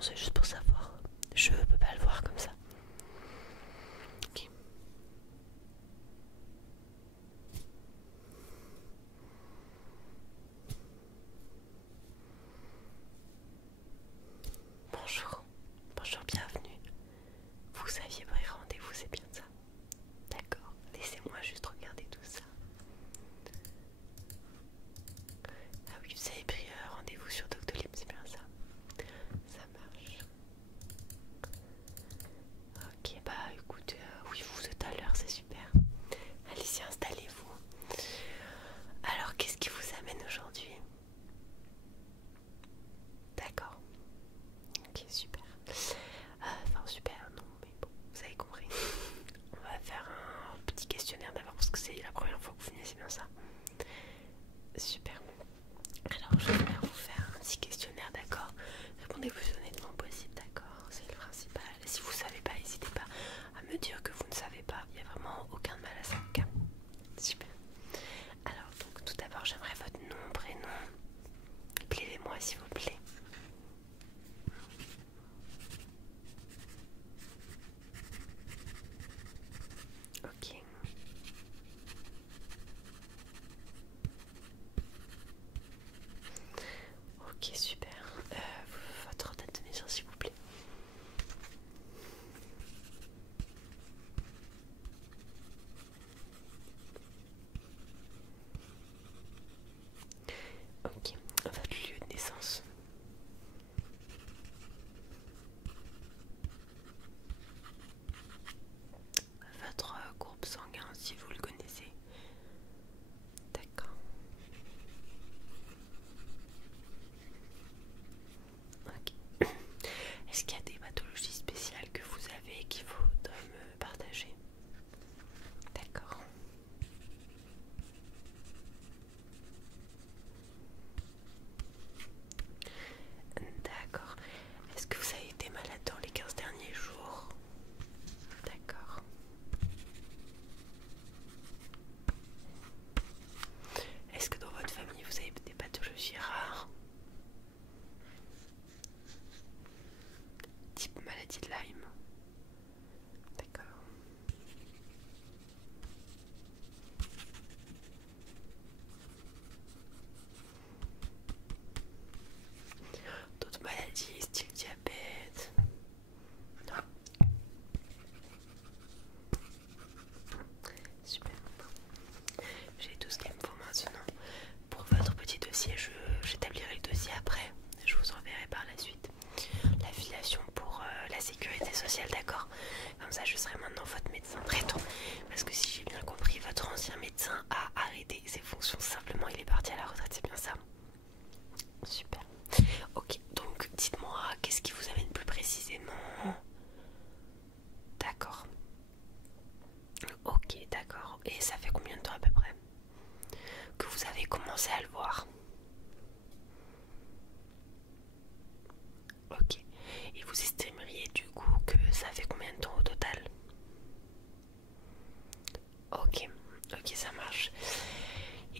c'est juste pour savoir. Je peux pas le voir comme ça. Ok. Bonjour, bonjour, bienvenue. Vous aviez pris rendez-vous, c'est bien ça? D'accord, laissez-moi juste regarder tout ça. Ah oui, vous avez pris rendez-vous sur Doctolib, c'est bien ça? Ça marche. Ok, bah écoute, oui, vous êtes à l'heure, c'est super. Allez-y, installez-vous. Alors, qu'est-ce qui vous amène aujourd'hui? D'accord. Ok, super. Enfin, super, non, mais bon, vous avez compris. On va faire un petit questionnaire d'abord parce que c'est la première fois que vous venez, c'est bien ça? Super. Alors, je vais vous faire un petit questionnaire, d'accord? Répondez le plus honnêtement possible, d'accord? C'est le principal. Si vous savez pas, n'hésitez pas à me dire que vous ne savez pas. Il n'y a vraiment aucun mal à ça. Ok. Super. Alors, donc, tout d'abord, j'aimerais votre nom, prénom. Appelez-les-moi, s'il vous plaît. Ok. Ok, super. Votre date de naissance, s'il vous plaît. Ok. Votre lieu de naissance. Votre groupe sanguin, si vous le connaissez. D'accord. Ok. Est-ce qu'il y a des pathologies spéciales que vous avez qu'il faudrait me partager? D'accord. D'accord. Est-ce que vous avez été malade dans les 15 derniers jours? D'accord. Est-ce que dans votre famille vous avez des pathologies rares? Type maladie de Lyme? D'accord. D'autres maladies, style diabète? Non. Super. J'ai tout ce qu'il me faut maintenant. Pour votre petit dossier, j'établirai le dossier après. Je vous enverrai par la suite l'affiliation pour la sécurité sociale, d'accord? Comme ça, je serai maintenant votre médecin traitant. Parce que si j'ai bien compris, votre ancien médecin a arrêté ses fonctions. Simplement, il est parti à la retraite, c'est bien ça? Super. Ok, donc dites-moi, qu'est-ce qui vous amène plus précisément? D'accord. Ok, d'accord. Et ça fait combien de temps à peu près que vous avez commencé à le voir? Ok. Et vous estimeriez du coup que ça fait combien de temps au total? Ok, ok, ça marche.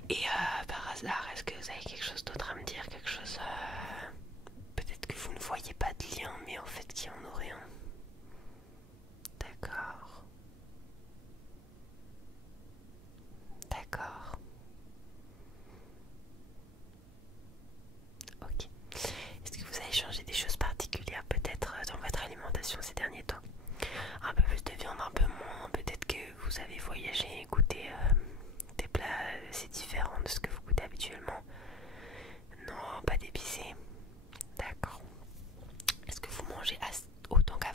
Et par hasard, est-ce que vous avez quelque chose d'autre à me dire? Quelque chose... peut-être que vous ne voyez pas de lien, mais en fait qui en aurait un. D'accord. D'accord. Ok. Est-ce que vous avez changé des choses particulières peut-être dans votre alimentation ces derniers temps? Un peu plus de viande, un peu moins. Peut-être que vous avez voyagé et goûté des plats assez différents de ce que vous goûtez habituellement. Non, pas d'épicé. D'accord. Est-ce que vous mangez autant qu'avant?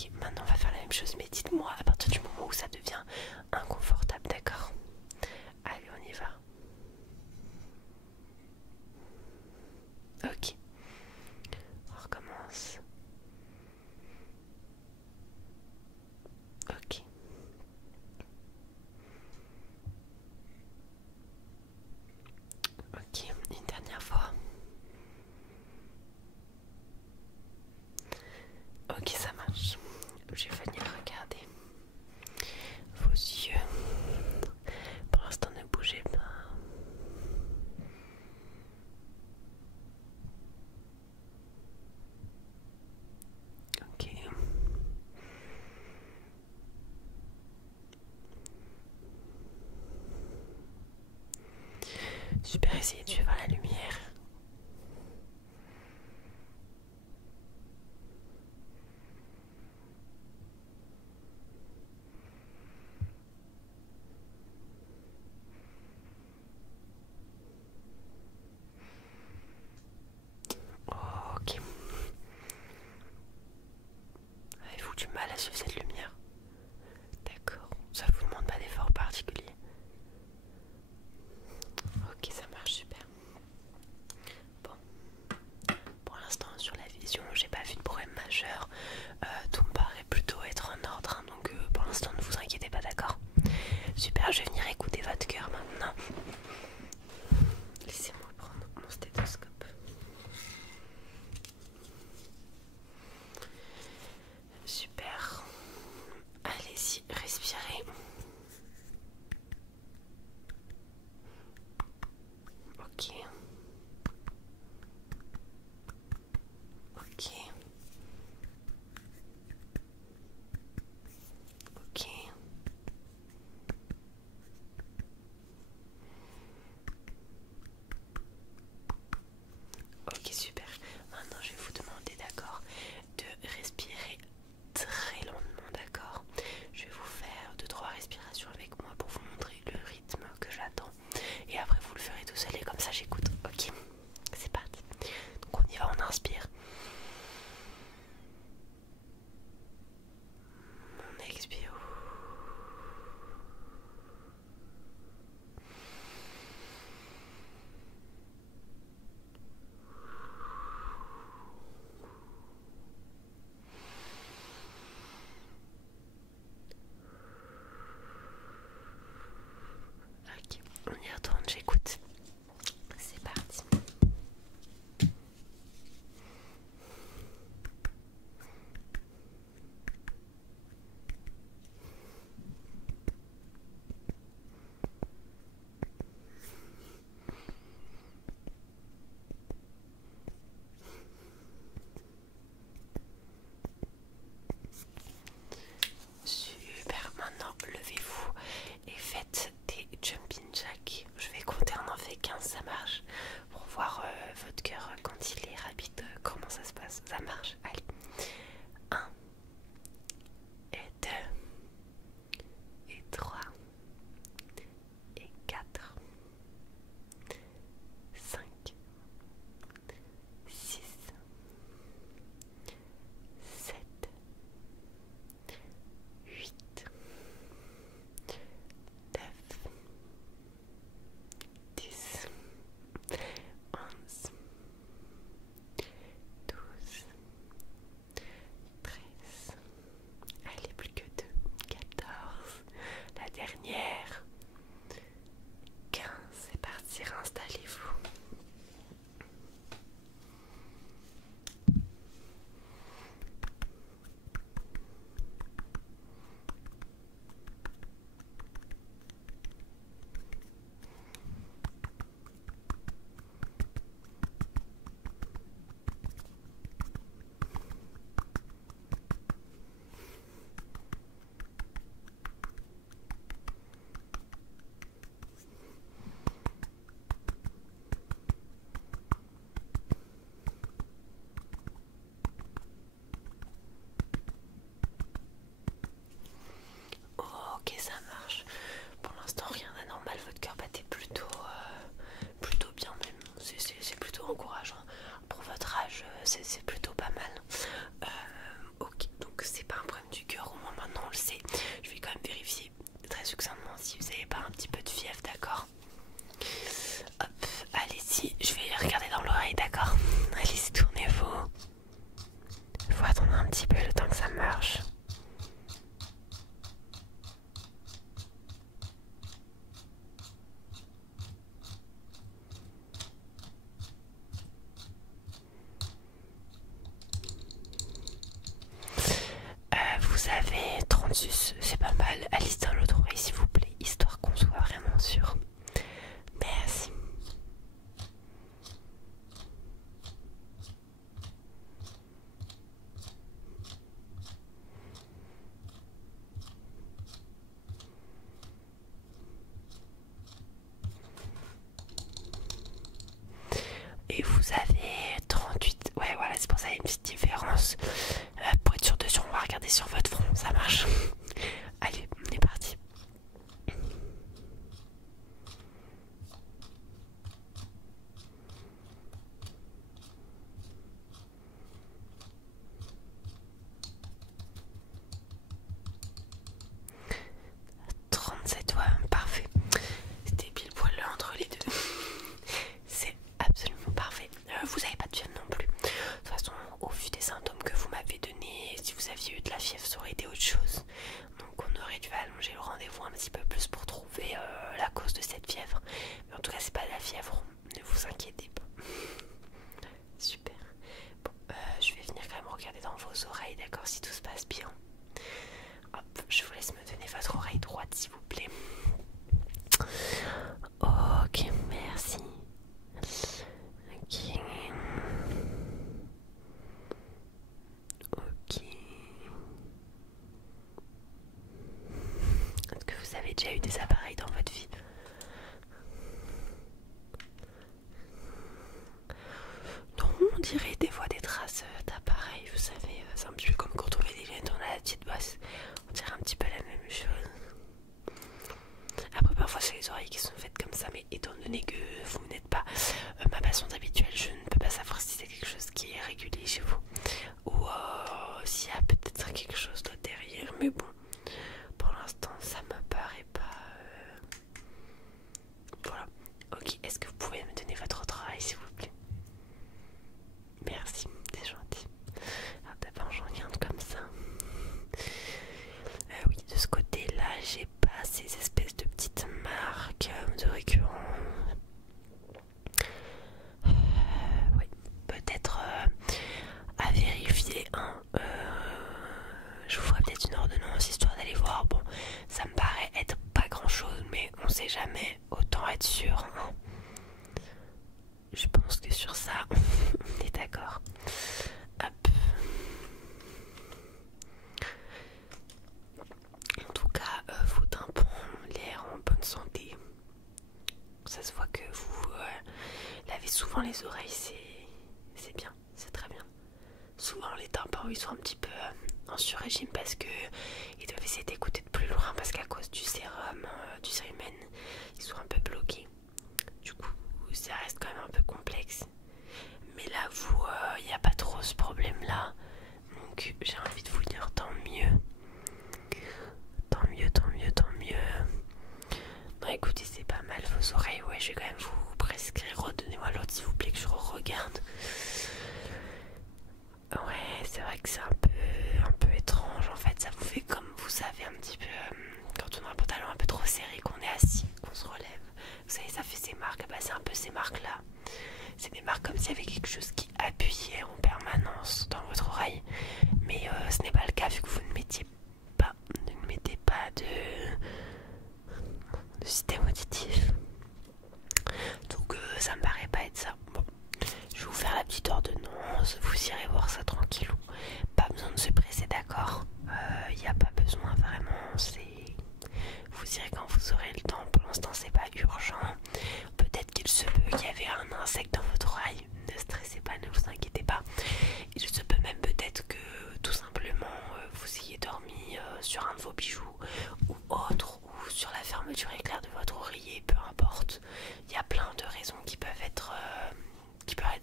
Ok, maintenant on va faire la même chose, mais dites-moi à partir du moment où ça devient inconfortable, d'accord? Allez, on y va. Ok, on recommence. Ok. Ok, une dernière fois. Ok, ça marche. Je vais venir regarder vos yeux. Pour l'instant, ne bougez pas. Ok. Super, essayez de suivre la lumière. Ok. Avez-vous du mal à suivre cette lumière? D'accord. Ça vous demande pas d'effort particulier. Ok, ça marche super. Bon. Pour l'instant, sur la vision, j'ai pas vu de problème majeur. Tout me paraît plutôt être en ordre, hein, donc pour l'instant, ne vous inquiétez pas, d'accord? Super, je vais venir écouter votre cœur maintenant. Laissez-moi prendre mon stéthoscope. Super. vous avez 36, c'est pas mal. Alice dans l'autre oreille s'il vous plaît, histoire qu'on soit vraiment sûr. Merci. Et vous avez 38. Ouais, voilà, c'est pour ça qu'il y a une petite différence. Pour être sûr de sûr, on va regarder sur votre front, ça marche. Allez, on est parti. Ouais, parfait. C'était pile poil entre les deux. C'est absolument parfait. Vous n'avez pas de fièvre non plus. De toute façon, au vu des symptômes que vous m'avez donnés, si vous aviez eu de la fièvre, ça aurait été autre chose. Donc on aurait dû allonger le rendez-vous un petit peu plus pour trouver la cause de cette fièvre. Mais en tout cas, c'est pas de la fièvre. Ne vous inquiétez pas. Super. Bon, je vais venir quand même regarder dans vos oreilles, d'accord, si tout se passe bien. Hop, je vous laisse me donner votre oreille droite, s'il vous plaît. Ok, merci. Ok. Ok. Est-ce que vous avez déjà eu des appareils dans votre vie? Non, on dirait des fois des traces d'appareils, vous savez, c'est un petit peu comme quand on met des lunettes, on a la petite bosse. On dirait un petit peu la même chose. Après parfois c'est les oreilles qui sont faites comme ça, mais étant donné que vous n'êtes pas ma patiente habituelle, je ne peux pas savoir si c'est quelque chose qui est régulier chez vous ou s'il y a peut-être quelque chose d'autre derrière, mais bon, pour l'instant ça me paraît pas... Voilà, ok, est-ce que vous pouvez me donner votre oreille s'il vous plaît? Merci, c'est gentil. Alors d'abord j'en garde comme ça. Oui, de ce côté-là, j'ai pas ces espèces de petites marques de récurrents. Oui, peut-être à vérifier. Hein. Je vous ferai peut-être une ordonnance histoire d'aller voir. Bon, ça me paraît être pas grand-chose, mais on sait jamais. Autant être sûr. Hein. Je pense que sur ça, on est d'accord. Hop. En tout cas, vos tympans ont l'air en bonne santé. Ça se voit que vous lavez souvent les oreilles, c'est bien, c'est très bien. Souvent les tympans ils sont un petit peu en sur-régime parce que ils doivent essayer d'écouter de plus loin parce qu'à cause du sérum, du cérumen, ils sont un peu bloqués. Du coup, ça reste quand même un peu complexe. Mais là, vous, il n'y a pas trop ce problème-là. Donc j'ai envie de vous dire tant mieux. Tant mieux, tant mieux, tant mieux. Non écoutez, c'est pas mal vos oreilles. Ouais, je vais quand même vous prescrire. Redonnez-moi l'autre s'il vous plaît que je regarde. Ouais, c'est vrai que c'est un peu étrange en fait. Ça vous fait comme vous savez un petit peu quand on a un pantalon un peu trop serré, qu'on est assis, qu'on se relève. Vous savez, ça fait ces marques. Bah, c'est un peu ces marques là. C'est des marques comme s'il y avait quelque chose qui appuyait en permanence dans votre oreille. Mais ce n'est pas le cas vu que vous ne mettez pas de système auditif. Donc ça me paraît pas être ça. Bon, je vais vous faire la petite ordonnance. Vous irez voir ça tranquillou. Pas besoin de se presser, d'accord. Il n'y a pas besoin vraiment. Vous irez quand vous aurez le temps. Pour l'instant c'est pas urgent. Peut-être qu'il se peut qu'il y avait un insecte dans votre oreille. Ne stressez pas, ne vous inquiétez pas. Il se peut même peut-être que tout simplement vous ayez dormi sur un de vos bijoux ou autre, ou sur la fermeture éclair de votre oreiller, peu importe. Il y a plein de raisons qui peuvent être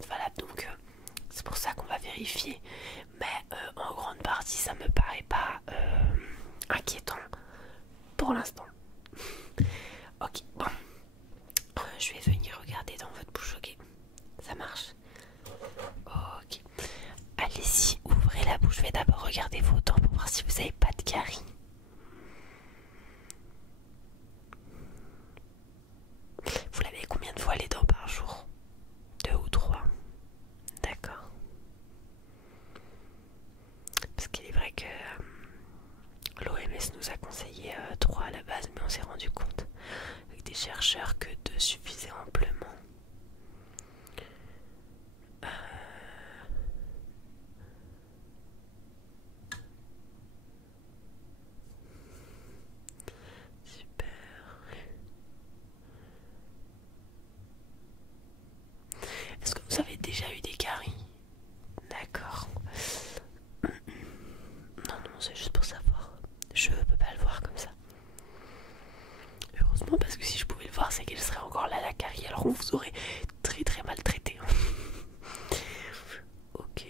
valables, donc c'est pour ça qu'on va vérifier. Mais en grande partie ça me paraît pas inquiétant pour l'instant. Ok, bon, je vais venir regarder dans votre bouche, ok? Ça marche? Ok. Allez-y, ouvrez la bouche. Je vais d'abord regarder vos dents pour voir si vous n'avez pas de caries. Vous lavez combien de fois les dents par jour? 2 ou 3? D'accord. Parce qu'il est vrai que 3 à la base, mais on s'est rendu compte avec des chercheurs que 2 suffisait amplement. Super. Est-ce que vous avez déjà eu des caries? D'accord. Non, non, c'est juste pour savoir. Je peux pas le voir comme ça. Heureusement, parce que si je pouvais le voir, c'est qu'elle serait encore là, la carie. Alors on vous aurait très très maltraité. Ok.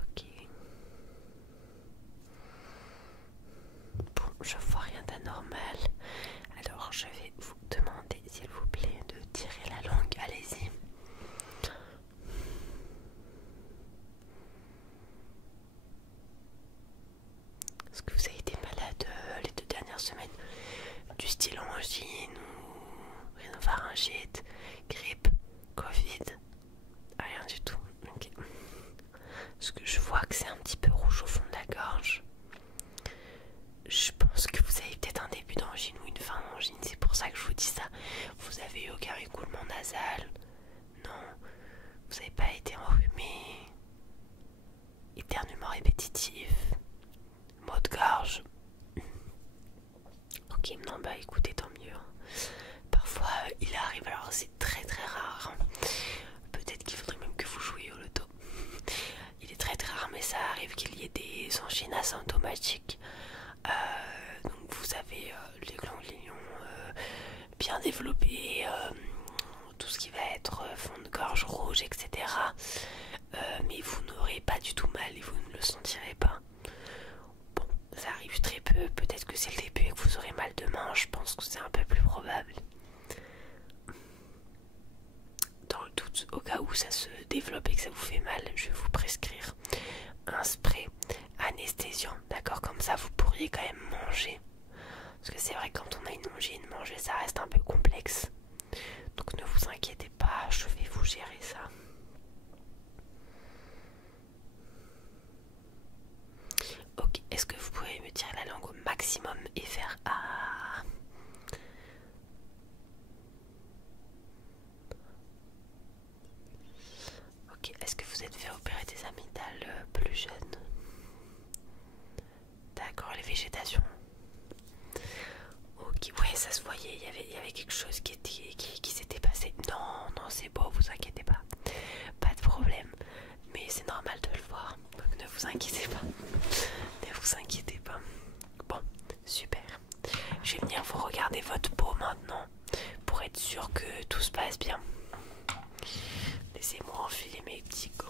Ok. Bon, je vois rien d'anormal. Alors je vais vous demander, s'il vous plaît, de tirer la langue. Allez-y. Est-ce que vous avez été malade les 2 dernières semaines? Du style angine ou rhinopharyngite, grippe, Covid? Rien du tout. Ok. Parce que je vois que c'est un petit peu rouge au fond de la gorge. Je pense que vous avez peut-être un début d'angine ou une fin d'angine, c'est pour ça que je vous dis ça. Vous avez eu aucun écoulement nasal? Non. Vous n'avez pas été enrhumé? Éternuement répétitif? Maux de gorge? Ok, non, bah écoutez, tant mieux. Parfois, il arrive, alors c'est très très rare. Peut-être qu'il faudrait même que vous jouiez au loto. Il est très très rare, mais ça arrive qu'il y ait des angines asymptomatiques. Donc vous avez les ganglions bien développés, tout ce qui va être fond de gorge rouge, etc. Mais vous n'aurez pas du tout mal et vous ne le sentirez pas. Bon, ça arrive très peu, peut-être que c'est le début et que vous aurez mal de main, je pense que c'est un peu plus probable. Dans le doute, au cas où ça se développe et que ça vous fait mal, je vais vous prescrire un spray anesthésiant, d'accord? Comme ça vous pourriez quand même manger. Parce que c'est vrai que quand on a une angine, manger ça reste un peu complexe. Donc ne vous inquiétez pas, je vais vous gérer ça. Ok, est-ce que vous pouvez me tirer la langue au maximum et faire ah? Ok, est-ce que vous êtes fait opérer des amygdales plus jeunes? D'accord, les végétations. Ok, ouais, ça se voyait, il y avait quelque chose qui s'était passé. Non, non, c'est beau, vous inquiétez pas. Pas de problème. Mais c'est normal de le voir. Donc ne vous inquiétez pas. Ne vous inquiétez pas. Bon, super. Je vais venir vous regarder votre peau maintenant pour être sûr que tout se passe bien. Laissez-moi enfiler mes petits gants.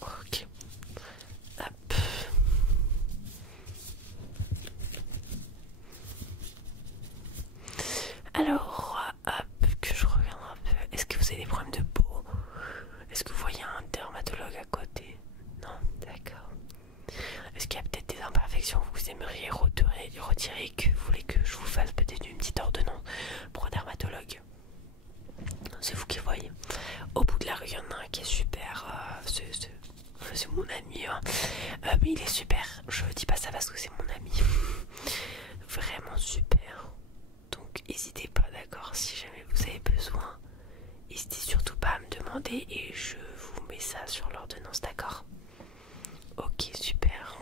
Ok. Hop. Alors, hop, que je regarde un peu. Est-ce que vous avez des problèmes de peau? Est-ce que vous voyez un dermatologue à côté? Non, d'accord. Est-ce qu'il y a peut-être des imperfections que vous aimeriez retirer, que vous voulez que je vous fasse peut-être une petite ordonnance pour un dermatologue? C'est vous qui voyez. Au bout de la rue, il y en a un qui est super. C'est mon ami. Hein. Mais il est super. Je dis pas ça parce que c'est mon ami. Vraiment super. Donc n'hésitez pas, d'accord? Si jamais vous avez besoin, n'hésitez surtout pas à me demander et je vous mets ça sur l'ordonnance, d'accord? Ok, super.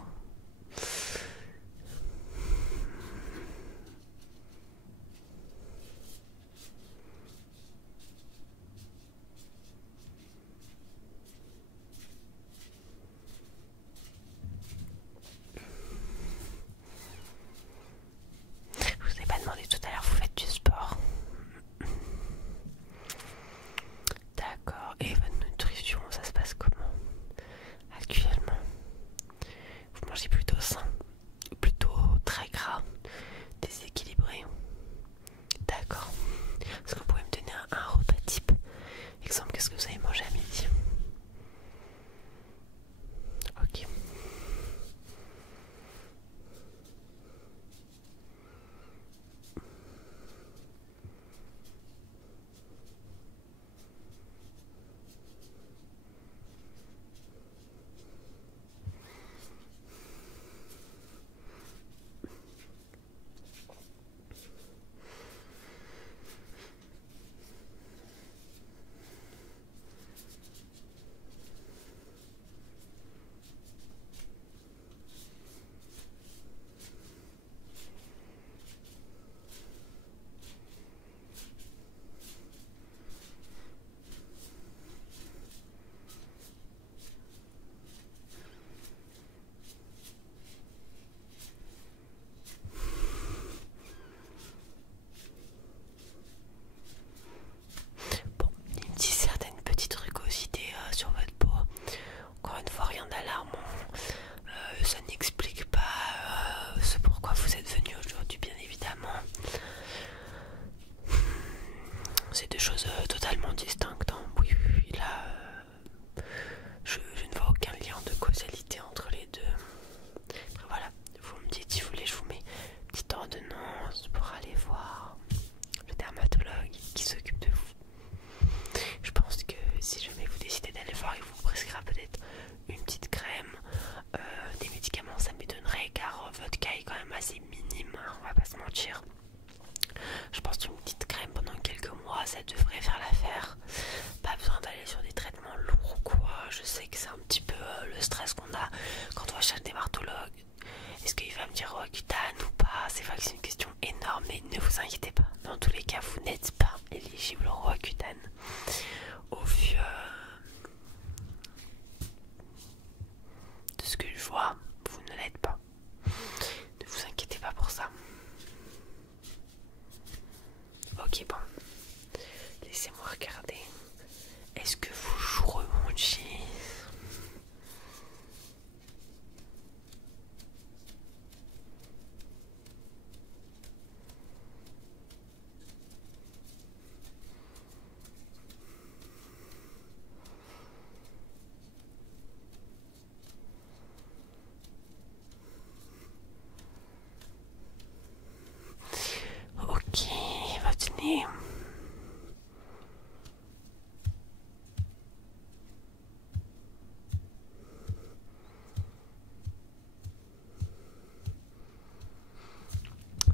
c'est deux choses totalement distinctes, hein. Oui, oui, oui, là, je ne vois aucun lien de causalité entre les deux. Après voilà, vous me dites si vous voulez, je vous mets une petite ordonnance pour aller voir le dermatologue qui s'occupe de vous. Je pense que si jamais vous décidez d'aller voir, il vous prescrira peut-être une petite crème, des médicaments, ça m'étonnerait car votre cas est quand même assez minime, hein, on va pas se mentir. Je pense qu'une petite crème pendant quelques mois, ça devrait faire l'affaire. Pas besoin d'aller sur des traitements lourds ou quoi. Je sais que c'est un petit peu le stress qu'on a quand on va chez le dermatologue. Est-ce qu'il va me dire Roaccutane ou pas? C'est vrai que c'est une question énorme, mais ne vous inquiétez pas. Dans tous les cas, vous n'êtes pas éligible au Roaccutane. Au vu de ce que je vois, vous ne l'êtes pas. Ne vous inquiétez pas pour ça. Ok, bon. Laissez-moi regarder. Est-ce que vous remontez? Ok, votre nez.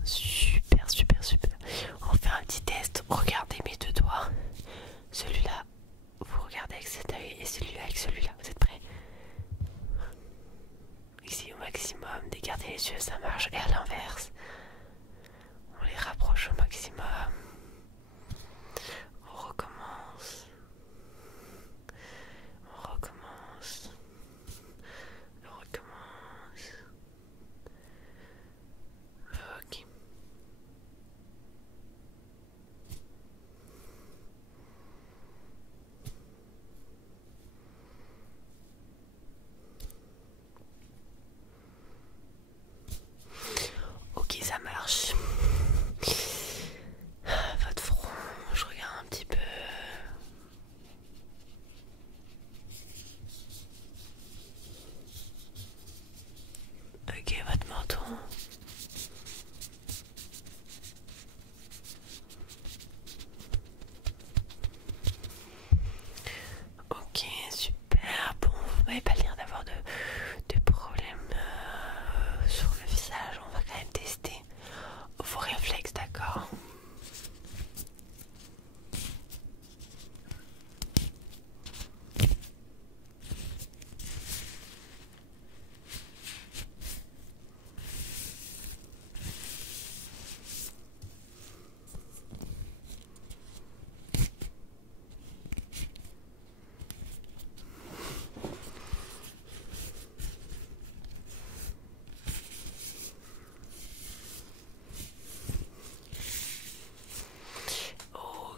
Super, super, super. On fait un petit test. Regardez mes deux doigts. Celui-là, vous regardez avec cet œil et celui-là avec celui-là. Vous êtes prêts? Ici au maximum, d'écarter les yeux, ça marche. Et à l'inverse, on les rapproche au maximum. On recommence. On recommence. On recommence. Ok. Ok, ça marche. Votre front, je regarde un petit peu. Ok, votre menton. Ok, super. Bon, vous m'avez pas l'air d'avoir de problème sur le visage. On va quand même tester vos réflexes, d'accord?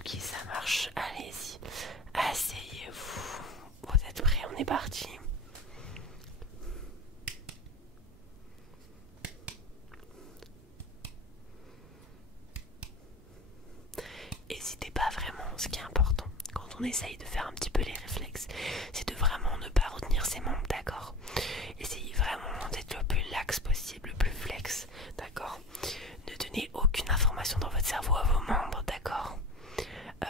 Ok, ça marche. Allez-y. Asseyez-vous. Vous êtes prêts? On est parti. N'hésitez pas vraiment, ce qui est important quand on essaye de faire un petit peu les réflexes, c'est de vraiment ne pas retenir ses membres, d'accord? Essayez vraiment d'être le plus lax possible, le plus flex, d'accord? Ne donnez aucune information dans votre cerveau à vos membres, d'accord?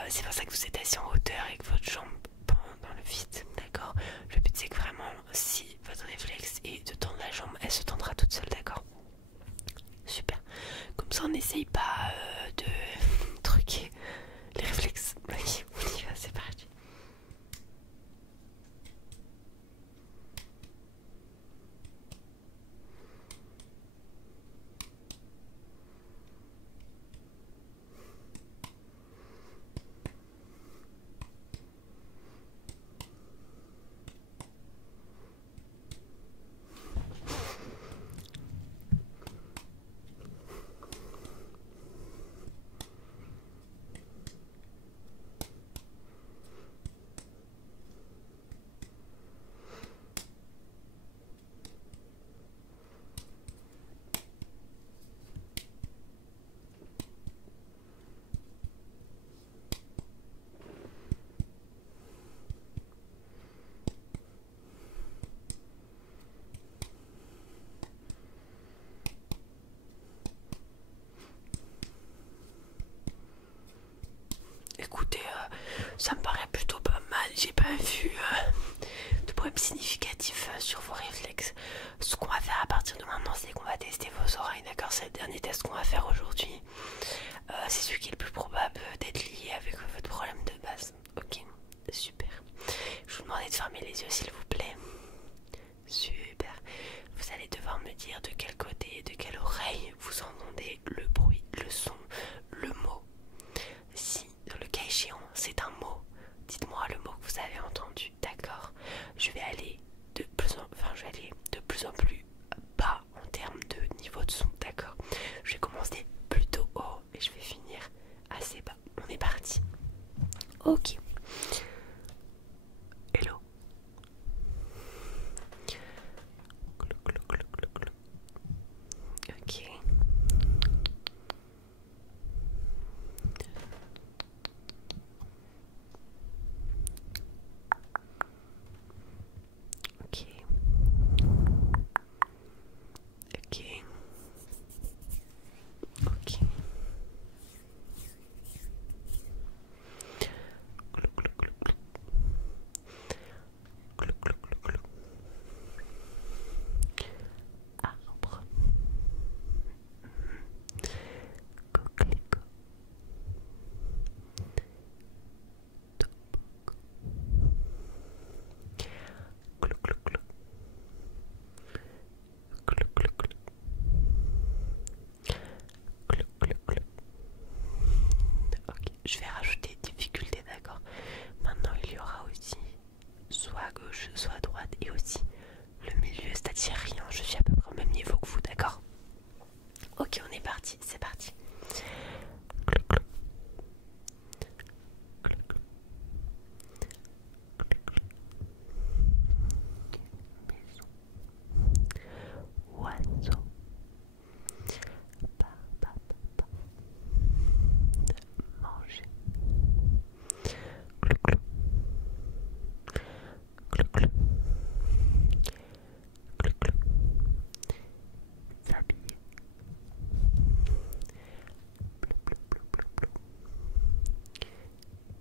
C'est pour ça que vous êtes assis en hauteur et que votre jambe pend dans le vide, d'accord? Le but c'est que vraiment, si votre réflexe est de tendre la jambe, elle se tendra toute seule, d'accord? Super. Comme ça on n'essaye pas de truquer les réflexes. Ok, on y va, c'est parti. Ça me paraît plutôt pas mal. J'ai pas vu de problème significatif sur vos réflexes. Ce qu'on va faire à partir de maintenant, c'est qu'on va tester vos oreilles, d'accord? C'est le dernier test qu'on va faire aujourd'hui. C'est celui qui est le plus probable d'être lié avec votre problème de base. Ok, super. Je vous demande de fermer les yeux s'il vous plaît. Super. Vous allez devoir me dire de quel côté, de quelle oreille vous entendez le bruit, le son, le mot. Si, dans le cas échéant, c'est un mot, dites-moi le mot que vous avez entendu, d'accord? Je vais aller de plus en plus bas en termes de niveau de son, d'accord? Je vais commencer plutôt haut et je vais finir assez bas. On est parti. Ok. Hello. Ok. Ok. Ok. Ok. Arbre. Coquelicot. Ok, je vais rajouter difficulté, d'accord. Maintenant il y aura aussi soit à gauche, soit à droite et aussi le milieu, c'est-à-dire rien. Je suis à peu près au même niveau que vous, d'accord? Ok, on est parti, c'est parti. Maison. Oiseau. Pa, pa, pa, pa. Manger. Clou, clou. Clou, clou. Clou, clou. S'habiller. Plou, plou, plou, plou, plou.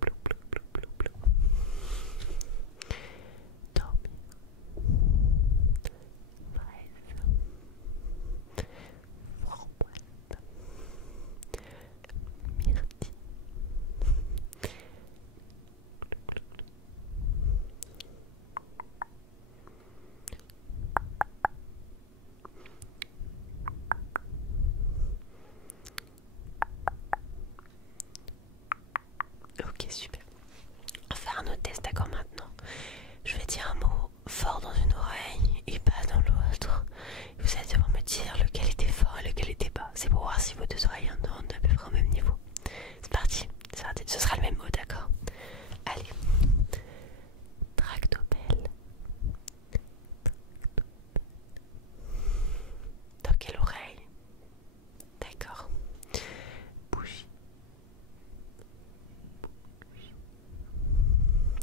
Plou, plou, plou, plou, plou. Dormir. Fraise. Framboise. Myrtille. Ok, super. On va faire un autre test, d'accord, maintenant. Je vais dire un mot fort dans une oreille et pas dans l'autre. Vous allez devoir me dire lequel était fort et lequel était bas. C'est pour voir si vos deux oreilles entendent à peu près au même niveau. C'est parti. Ce sera le même mot, d'accord? Allez. Tractopelle. Dans quelle oreille? D'accord. Bougie.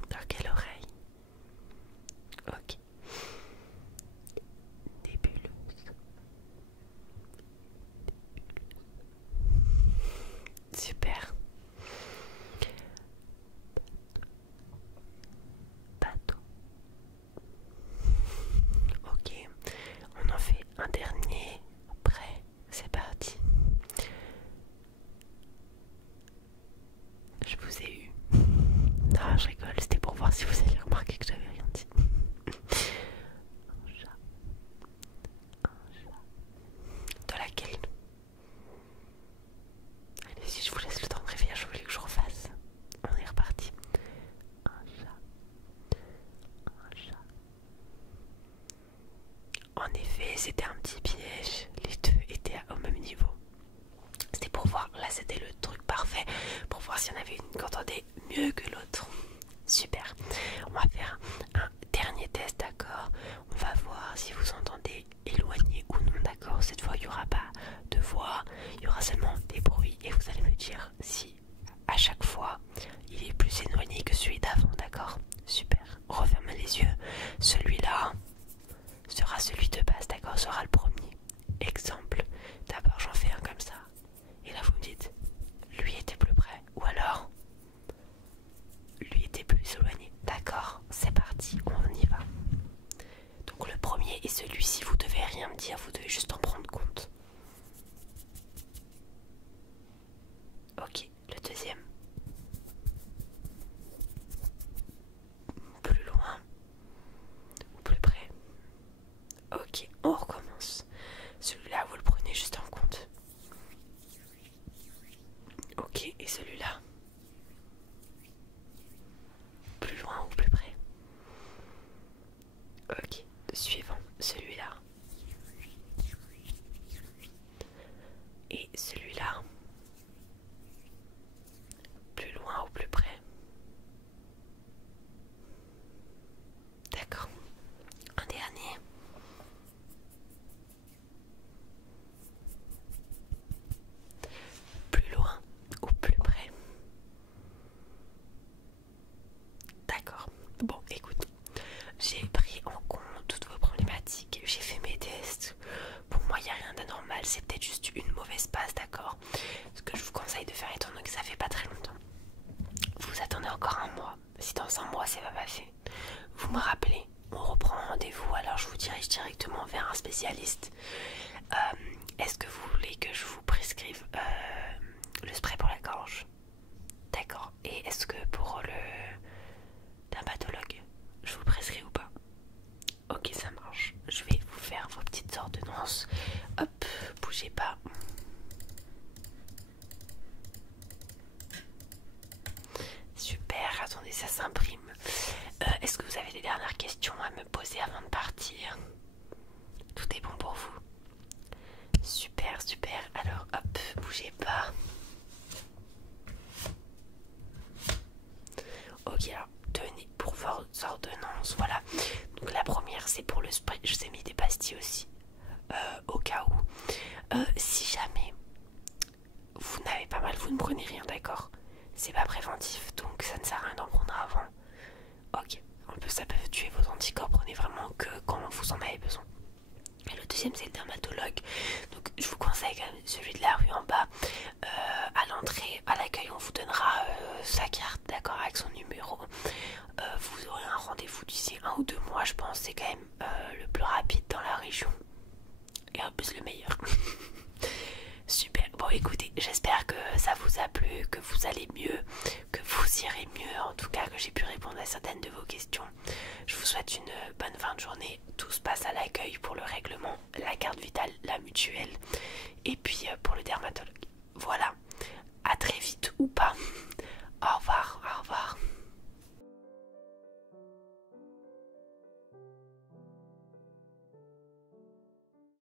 Dans quelle oreille? Ok. Nébuleuse. Super. Bateau. Ok. On en fait un dernier. Prêt? C'est parti. Je vous ai eu. Non, je rigole, c'était pour voir si vous alliez remarquer que j'avais rien dit. Un chat. Un chat. Dans laquelle? Allez-y, je vous laisse le temps de réfléchir, je voulais que je refasse. On est reparti. Un chat. Un chat. En effet, c'était un petit piège. Les deux étaient au même niveau. C'était pour voir, là c'était le truc parfait pour voir s'il y en avait une qui entendait mieux que l'autre. Super. On va faire un dernier test, d'accord? On va voir si vous entendez éloigné ou non, d'accord? Cette fois il n'y aura pas de voix, il y aura seulement des bruits et vous allez me dire si à chaque fois il est plus éloigné que celui d'avant, d'accord? Super. On referme les yeux. Celui-là sera celui de base, d'accord? Sera le premier. Exemple. D'abord j'en fais un comme ça. Et là vous me dites, lui était plus près. Ou alors, dire, vous devez juste en prendre compte. Ok, le deuxième. Plus loin ou plus près. Ok, on recommence. Celui-là, vous le prenez juste en compte. Ok, et celui-là? Plus loin ou plus près? Ok, suivant, celui-là. Et celui-là? Plus loin ou plus près? D'accord. Un dernier. Plus loin ou plus près? D'accord. Bon, écoute, j'ai pris en compte toutes vos problématiques, j'ai fait mes tests. Pour moi, il n'y a rien d'anormal, c'est peut-être juste une mauvaise passe, d'accord? Ce que je vous conseille de faire, étant donné que ça fait pas très longtemps, vous attendez encore un mois. Si dans un mois, c'est pas passé, vous me rappelez, on reprend rendez-vous, alors je vous dirige directement vers un spécialiste. Est-ce que vous voulez que je vous prescrive le spray pour la gorge? D'accord. Et est-ce que pour le dermatologue, je vous le prescris ou pas? Ok, ça marche. Je vais vous faire vos petites ordonnances. Hop, bougez pas. Super, attendez, ça s'imprime. Est-ce que vous avez des dernières questions à me poser avant de partir? Tout est bon pour vous? Super, super. Alors, hop, bougez pas. Ok, alors, tenez pour vos ordonnances. Voilà. Donc, la première, c'est pour le spray. Je vous ai mis des pastilles aussi. Au cas où. Si jamais vous n'avez pas mal, vous ne prenez rien, d'accord? C'est pas préventif, donc ça ne sert à rien d'en prendre avant. Ok, un peu ça peut tuer vos anticorps, prenez vraiment que quand vous en avez besoin. Et le deuxième, c'est le dermatologue. Donc je vous conseille quand même celui de la rue en bas. À l'entrée, à l'accueil, on vous donnera sa carte, d'accord, avec son numéro. Vous aurez un rendez-vous d'ici 1 ou 2 mois, je pense. C'est quand même le plus rapide dans la région. Et en plus le meilleur. Super, bon écoutez, j'espère que ça vous a plu, que vous allez mieux, que vous irez mieux, en tout cas que j'ai pu répondre à certaines de vos questions. Je vous souhaite une bonne fin de journée, tout se passe à l'accueil pour le règlement, la carte vitale, la mutuelle, et puis pour le dermatologue. Voilà,